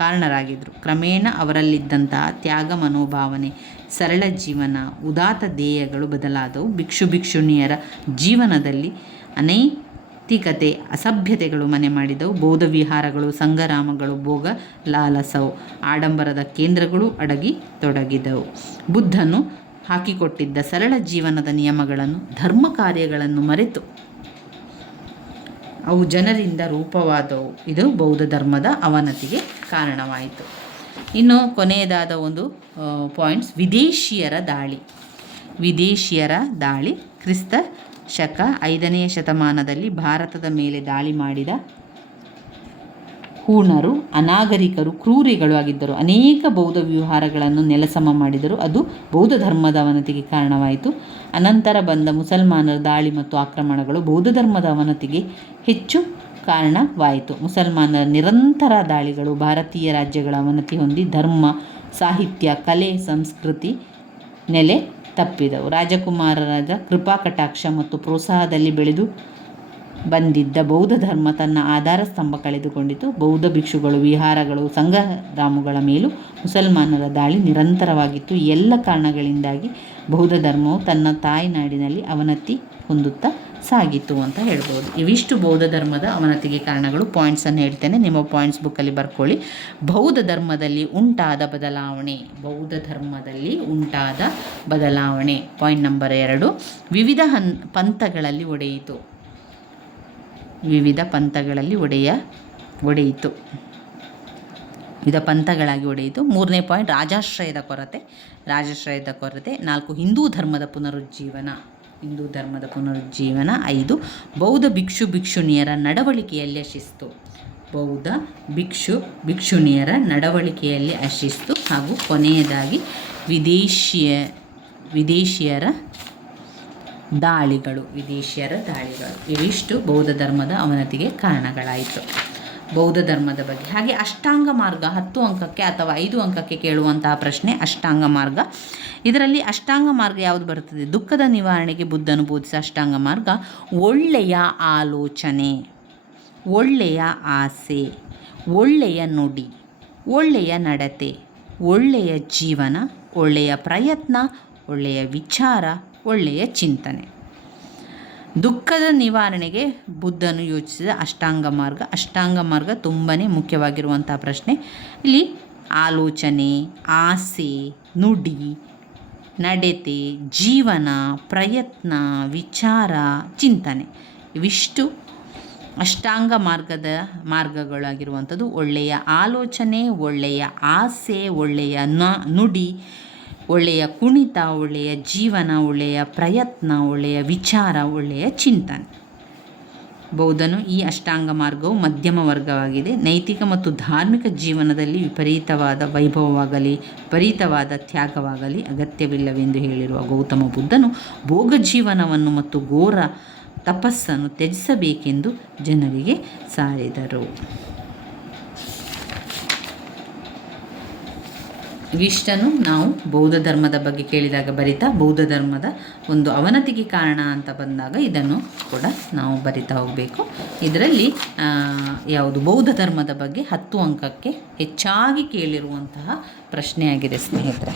ಕಾರಣರಾಗಿದ್ದರು. ಕ್ರಮೇಣ ಅವರಲ್ಲಿದ್ದಂತಹ ತ್ಯಾಗ ಮನೋಭಾವನೆ, ಸರಳ ಜೀವನ, ಉದಾತ್ತ ಧ್ಯೇಯಗಳು ಬದಲಾದವು. ಭಿಕ್ಷುಣಿಯರ ಜೀವನದಲ್ಲಿ ಅನೈತಿಕತೆ, ಅಸಭ್ಯತೆಗಳು ಮನೆ ಮಾಡಿದವು. ಬೌದ್ಧ ವಿಹಾರಗಳು, ಸಂಘರಾಮಗಳು, ಭೋಗ ಲಾಲಸವು, ಆಡಂಬರದ ಕೇಂದ್ರಗಳು ಅಡಗಿ ತೊಡಗಿದವು. ಬುದ್ಧನು ಹಾಕಿಕೊಟ್ಟಿದ್ದ ಸರಳ ಜೀವನದ ನಿಯಮಗಳನ್ನು, ಧರ್ಮ ಕಾರ್ಯಗಳನ್ನು ಮರೆತು ಅವು ಜನರಿಂದ ರೂಪವಾದವು. ಇದು ಬೌದ್ಧ ಧರ್ಮದ ಅವನತಿಗೆ ಕಾರಣವಾಯಿತು. ಇನ್ನು ಕೊನೆಯದಾದ ಒಂದು ಪಾಯಿಂಟ್ಸ್, ವಿದೇಶಿಯರ ದಾಳಿ. ವಿದೇಶಿಯರ ದಾಳಿ ಕ್ರಿಸ್ತ ಶಕ 5ನೇ ಶತಮಾನದಲ್ಲಿ ಭಾರತದ ಮೇಲೆ ದಾಳಿ ಮಾಡಿದ ಹೂಣರು ಅನಾಗರಿಕರು, ಕ್ರೂರಿಗಳು ಆಗಿದ್ದರು. ಅನೇಕ ಬೌದ್ಧ ವಿಹಾರಗಳನ್ನು ನೆಲಸಮ ಮಾಡಿದರು. ಅದು ಬೌದ್ಧ ಧರ್ಮದ ಅವನತಿಗೆ ಕಾರಣವಾಯಿತು. ಅನಂತರ ಬಂದ ಮುಸಲ್ಮಾನರ ದಾಳಿ ಮತ್ತು ಆಕ್ರಮಣಗಳು ಬೌದ್ಧ ಧರ್ಮದ ಅವನತಿಗೆ ಹೆಚ್ಚು ಕಾರಣವಾಯಿತು. ಮುಸಲ್ಮಾನರ ನಿರಂತರ ದಾಳಿಗಳು ಭಾರತೀಯ ರಾಜ್ಯಗಳ ಅವನತಿ ಹೊಂದಿ ಧರ್ಮ, ಸಾಹಿತ್ಯ, ಕಲೆ, ಸಂಸ್ಕೃತಿ ನೆಲೆ ತಪ್ಪಿದವು. ರಾಜಕುಮಾರರಾದ ಕೃಪಾ ಕಟಾಕ್ಷ ಮತ್ತು ಪ್ರೋತ್ಸಾಹದಲ್ಲಿ ಬೆಳೆದು ಬಂದಿದ್ದ ಬೌದ್ಧ ಧರ್ಮ ತನ್ನ ಆಧಾರ ಸ್ತಂಭ ಕಳೆದುಕೊಂಡಿತು. ಬೌದ್ಧ ಭಿಕ್ಷುಗಳು, ವಿಹಾರಗಳು, ಸಂಘರಾಮುಗಳ ಮೇಲೂ ಮುಸಲ್ಮಾನರ ದಾಳಿ ನಿರಂತರವಾಗಿತ್ತು. ಈ ಎಲ್ಲ ಕಾರಣಗಳಿಂದಾಗಿ ಬೌದ್ಧ ಧರ್ಮವು ತನ್ನ ತಾಯ್ನಾಡಿನಲ್ಲಿ ಅವನತಿ ಹೊಂದುತ್ತಾ ಸಾಗಿತು ಅಂತ ಹೇಳ್ಬೋದು. ಇವಿಷ್ಟು ಬೌದ್ಧ ಧರ್ಮದ ಅವನತಿಗೆ ಕಾರಣಗಳು. ಪಾಯಿಂಟ್ಸನ್ನು ಹೇಳ್ತೇನೆ, ನಿಮ್ಮ ಪಾಯಿಂಟ್ಸ್ ಬುಕ್ಕಲ್ಲಿ ಬರ್ಕೊಳ್ಳಿ. ಬೌದ್ಧ ಧರ್ಮದಲ್ಲಿ ಉಂಟಾದ ಬದಲಾವಣೆ. ಬೌದ್ಧ ಧರ್ಮದಲ್ಲಿ ಉಂಟಾದ ಬದಲಾವಣೆ. ಪಾಯಿಂಟ್ ನಂಬರ್ 2, ವಿವಿಧ ಪಂಥಗಳಲ್ಲಿ ಒಡೆಯಿತು. ವಿವಿಧ ಪಂಥಗಳಲ್ಲಿ ಒಡೆಯಿತು. ವಿವಿಧ ಪಂಥಗಳಾಗಿ ಒಡೆಯಿತು. 3ನೇ ಪಾಯಿಂಟ್, ರಾಜಾಶ್ರಯದ ಕೊರತೆ. 4, ಹಿಂದೂ ಧರ್ಮದ ಪುನರುಜ್ಜೀವನ. 5, ಬೌದ್ಧ ಭಿಕ್ಷು ಭಿಕ್ಷುಣಿಯರ ನಡವಳಿಕೆಯಲ್ಲಿ ಅಶಿಸ್ತು. ಬೌದ್ಧ ಭಿಕ್ಷು ಭಿಕ್ಷುಣಿಯರ ನಡವಳಿಕೆಯಲ್ಲಿ ಅಶಿಸ್ತು. ಹಾಗೂ ಕೊನೆಯದಾಗಿ ವಿದೇಶಿಯರ ದಾಳಿಗಳು. ಇವಿಷ್ಟು ಬೌದ್ಧ ಧರ್ಮದ ಅವನತಿಗೆ ಕಾರಣಗಳಾಯಿತು. ಬೌದ್ಧ ಧರ್ಮದ ಬಗ್ಗೆ. ಹಾಗೆ ಅಷ್ಟಾಂಗ ಮಾರ್ಗ 10 ಅಂಕಕ್ಕೆ ಅಥವಾ 5 ಅಂಕಕ್ಕೆ ಕೇಳುವಂತಹ ಪ್ರಶ್ನೆ ಅಷ್ಟಾಂಗ ಮಾರ್ಗ. ಇದರಲ್ಲಿ ಅಷ್ಟಾಂಗ ಮಾರ್ಗ ಯಾವುದು ಬರುತ್ತದೆ? ದುಃಖದ ನಿವಾರಣೆಗೆ ಬುದ್ಧನು ಬೋಧಿಸಿದ ಅಷ್ಟಾಂಗ ಮಾರ್ಗ ಒಳ್ಳೆಯ ಆಲೋಚನೆ, ಒಳ್ಳೆಯ ಆಸೆ, ಒಳ್ಳೆಯ ನುಡಿ, ಒಳ್ಳೆಯ ನಡತೆ, ಒಳ್ಳೆಯ ಜೀವನ, ಒಳ್ಳೆಯ ಪ್ರಯತ್ನ, ಒಳ್ಳೆಯ ವಿಚಾರ, ಒಳ್ಳೆಯ ಚಿಂತನೆ. ದುಃಖದ ನಿವಾರಣೆಗೆ ಬುದ್ಧನು ಯೋಚಿಸಿದ ಅಷ್ಟಾಂಗ ಮಾರ್ಗ ತುಂಬಾ ಮುಖ್ಯವಾಗಿರುವಂಥ ಪ್ರಶ್ನೆ. ಇಲ್ಲಿ ಆಲೋಚನೆ, ಆಸೆ, ನುಡಿ, ನಡತೆ, ಜೀವನ, ಪ್ರಯತ್ನ, ವಿಚಾರ, ಚಿಂತನೆ ಇವಿಷ್ಟು ಅಷ್ಟಾಂಗ ಮಾರ್ಗಗಳಾಗಿರುವಂಥದ್ದು. ಒಳ್ಳೆಯ ಆಲೋಚನೆ, ಒಳ್ಳೆಯ ಆಸೆ, ಒಳ್ಳೆಯ ನುಡಿ, ಒಳ್ಳೆಯ ಕುಣಿತ, ಒಳ್ಳೆಯ ಜೀವನ, ಒಳ್ಳೆಯ ಪ್ರಯತ್ನ, ಒಳ್ಳೆಯ ವಿಚಾರ, ಒಳ್ಳೆಯ ಚಿಂತನೆ. ಬೌದ್ಧನು ಈ ಅಷ್ಟಾಂಗ ಮಾರ್ಗವು ಮಧ್ಯಮ ವರ್ಗವಾಗಿದೆ. ನೈತಿಕ ಮತ್ತು ಧಾರ್ಮಿಕ ಜೀವನದಲ್ಲಿ ವಿಪರೀತವಾದ ವೈಭವವಾಗಲಿ ವಿಪರೀತವಾದ ತ್ಯಾಗವಾಗಲಿ ಅಗತ್ಯವಿಲ್ಲವೆಂದು ಹೇಳಿರುವ ಗೌತಮ ಬುದ್ಧನು ಭೋಗ ಜೀವನವನ್ನು ಮತ್ತು ಘೋರ ತಪಸ್ಸನ್ನು ತ್ಯಜಿಸಬೇಕೆಂದು ಜನರಿಗೆ ಸಾರಿದರು. ಇವಿಷ್ಟನ್ನು ನಾವು ಬೌದ್ಧ ಧರ್ಮದ ಬಗ್ಗೆ ಕೇಳಿದಾಗ ಬರಿತಾ, ಬೌದ್ಧ ಧರ್ಮದ ಒಂದು ಅವನತಿಗೆ ಕಾರಣ ಅಂತ ಬಂದಾಗ ಇದನ್ನು ಕೂಡ ನಾವು ಬರಿತಾ ಹೋಗಬೇಕು. ಇದರಲ್ಲಿ ಯಾವುದು ಬೌದ್ಧ ಧರ್ಮದ ಬಗ್ಗೆ 10 ಅಂಕಕ್ಕೆ ಹೆಚ್ಚಾಗಿ ಕೇಳಿರುವಂತಹ ಪ್ರಶ್ನೆಯಾಗಿದೆ ಸ್ನೇಹಿತರೆ.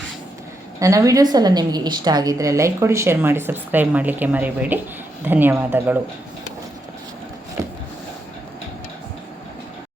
ನನ್ನ ವಿಡಿಯೋಸ್ ಎಲ್ಲ ನಿಮಗೆ ಇಷ್ಟ ಆಗಿದ್ದರೆ ಲೈಕ್ ಕೊಡಿ, ಶೇರ್ ಮಾಡಿ, ಸಬ್ಸ್ಕ್ರೈಬ್ ಮಾಡಲಿಕ್ಕೆ ಮರಿಬೇಡಿ. ಧನ್ಯವಾದಗಳು.